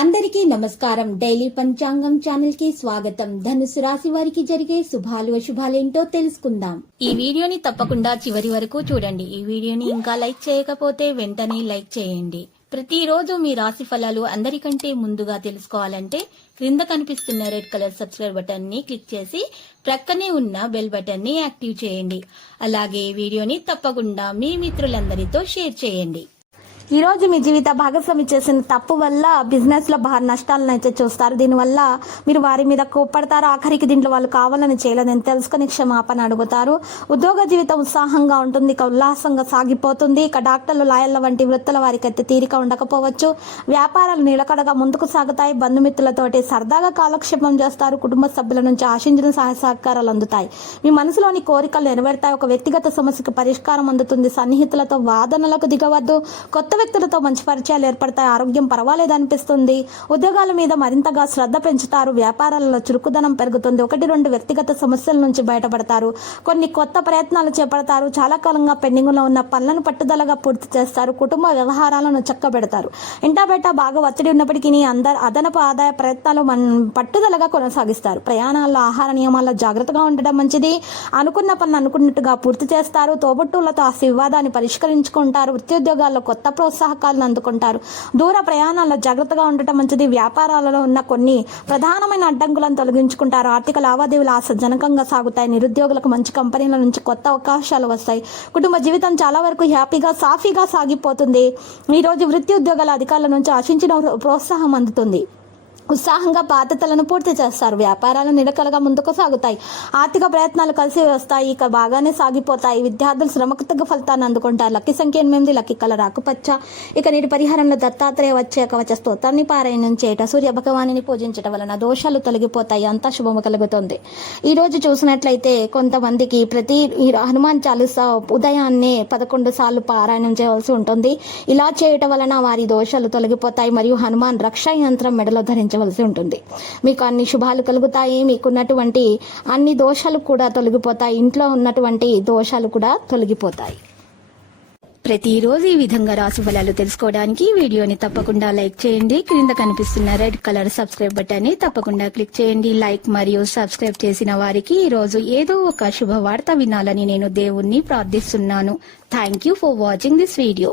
అందరికీ నమస్కారం. డైలీ పంచాంగం ఛానల్ కి స్వాగతం. ధనుసు రాశి వారికి జరిగే శుభాలు అశుభాలేంటో తెలుసుకుందాం. ఈ వీడియోని తప్పకుండా చివరి వరకు చూడండి. ఈ వీడియోని ఇంకా లైక్ చేయకపోతే వెంటనే లైక్ చేయండి. ప్రతిరోజు మీ రాశి ఫలాలు అందరికంటే ముందుగా తెలుసుకోవాలంటే క్రింద కనిపిస్తున్న రెడ్ కలర్ సబ్స్క్రైబ్ బటన్ ని క్లిక్ చేసి ప్రక్కనే ఉన్న బెల్ బటన్ ని యాక్టివ్ చేయండి. అలాగే వీడియోని తప్పకుండా మీ మిత్రులందరితో షేర్ చేయండి. ఈ రోజు మీ జీవిత భాగస్వామి చేసిన తప్పు వల్ల బిజినెస్ లో బాగా నష్టాలను అయితే చూస్తారు. దీనివల్ల మీరు వారి మీద కోప్పడతారు. ఆఖరికి దీంట్లో వాళ్ళు కావాలని చేయలేదని తెలుసుకుని క్షమాపణ అడుగుతారు. ఉద్యోగ జీవితం ఉత్సాహంగా ఉంటుంది, ఇక ఉల్లాసంగా సాగిపోతుంది. ఇక డాక్టర్లు, లాయర్ల వంటి వృత్తుల వారికి అయితే తీరిక ఉండకపోవచ్చు. వ్యాపారాలు నిలకడగా ముందుకు సాగుతాయి. బంధుమిత్రులతోటి సరదాగా కాలక్షేపం చేస్తారు. కుటుంబ సభ్యుల నుంచి ఆశించిన సహాయ సహకారాలు అందుతాయి. మీ మనసులోని కోరికలు నెరవేరుతాయి. ఒక వ్యక్తిగత సమస్యకు పరిష్కారం అందుతుంది. సన్నిహితులతో వాదనలకు దిగవద్దు. కొత్త వ్యక్తులతో మంచి పరిచయాలు ఏర్పడతాయి. ఆరోగ్యం పర్వాలేదు అనిపిస్తుంది. ఉద్యోగాల మీద మరింతగా శ్రద్ధ పెంచుతారు. వ్యాపారాలలో చురుకుదనం పెరుగుతుంది. 1-2 వ్యక్తిగత సమస్యల నుంచి బయటపడతారు. కొన్ని కొత్త ప్రయత్నాలు చేపడతారు. చాలా కాలంగా పెండింగ్ లో ఉన్న పనులను పట్టుదలగా పూర్తి చేస్తారు. కుటుంబ వ్యవహారాలను చక్కబెడతారు. ఇంటా బయట బాగా ఒత్తిడి ఉన్నప్పటికీ అదనపు ఆదాయ ప్రయత్నాలు పట్టుదలగా కొనసాగిస్తారు. ప్రయాణాల్లో ఆహార నియమాల్లో జాగ్రత్తగా ఉండడం మంచిది. అనుకున్న పనులు అనుకున్నట్టుగా పూర్తి చేస్తారు. తోబుట్టువులతో ఆ వివాదాన్ని పరిష్కరించుకుంటారు. వృత్తి కొత్త ప్రోత్సాహకాలను అందుకుంటారు. దూర ప్రయాణాల్లో జాగ్రత్తగా ఉండటం మంచిది. వ్యాపారాలలో ఉన్న కొన్ని ప్రధానమైన అడ్డంకులను తొలగించుకుంటారు. ఆర్థిక లావాదేవీలు ఆశాజనకంగా సాగుతాయి. నిరుద్యోగులకు మంచి కంపెనీల నుంచి కొత్త అవకాశాలు వస్తాయి. కుటుంబ జీవితం చాలా వరకు హ్యాపీగా సాఫీగా సాగిపోతుంది. ఈ రోజు వృత్తి ఉద్యోగాల అధికారుల నుంచి ఆశించిన ప్రోత్సాహం అందుతుంది. ఉత్సాహంగా బాధ్యతలను పూర్తి చేస్తారు. వ్యాపారాలు నిలకడగా ముందుకు సాగుతాయి. ఆర్థిక ప్రయత్నాలు కలిసి వస్తాయి. ఇక బాగానే సాగిపోతాయి. విద్యార్థులు శ్రమకు తగ్గ ఫలితాన్ని అందుకుంటారు. లక్కీ సంఖ్య 8, లక్కీ కలర్ ఆకుపచ్చ. ఇక నీటి పరిహారంలో దత్తాత్రేయ వచ్చే కవచ స్తోత్రాన్ని పారాయణం చేయట, సూర్య భగవాన్ని పూజించడం వలన దోషాలు తొలగిపోతాయి. అంతా శుభము కలుగుతుంది. ఈ రోజు చూసినట్లయితే కొంతమందికి ఈ హనుమాన్ చాలీసా ఉదయాన్నే 11 సార్లు పారాయణం చేయవలసి ఉంటుంది. ఇలా చేయటం వలన వారి దోషాలు తొలగిపోతాయి. మరియు హనుమాన్ రక్షా యంత్రం మెడలో ధరించవలసి ఉంటుంది. మీకు అన్ని శుభాలు కలుగుతాయి. మీకున్నటువంటి అన్ని దోషాలు కూడా తొలగిపోతాయి. ఇంట్లో ఉన్నటువంటి దోషాలు కూడా తొలగిపోతాయి. ప్రతిరోజు ఈ విధంగా రాశి ఫలాలు తెలుసుకోవడానికి వీడియోని తప్పకుండా లైక్ చేయండి. క్రింద కనిపిస్తున్న రెడ్ కలర్ సబ్స్క్రైబ్ బటన్ ని తప్పకుండా క్లిక్ చేయండి. లైక్ మరియు సబ్స్క్రైబ్ చేసిన వారికి ఈ రోజు ఏదో ఒక శుభవార్త వినాలని నేను దేవుణ్ణి ప్రార్థిస్తున్నాను. Thank you for watching this video.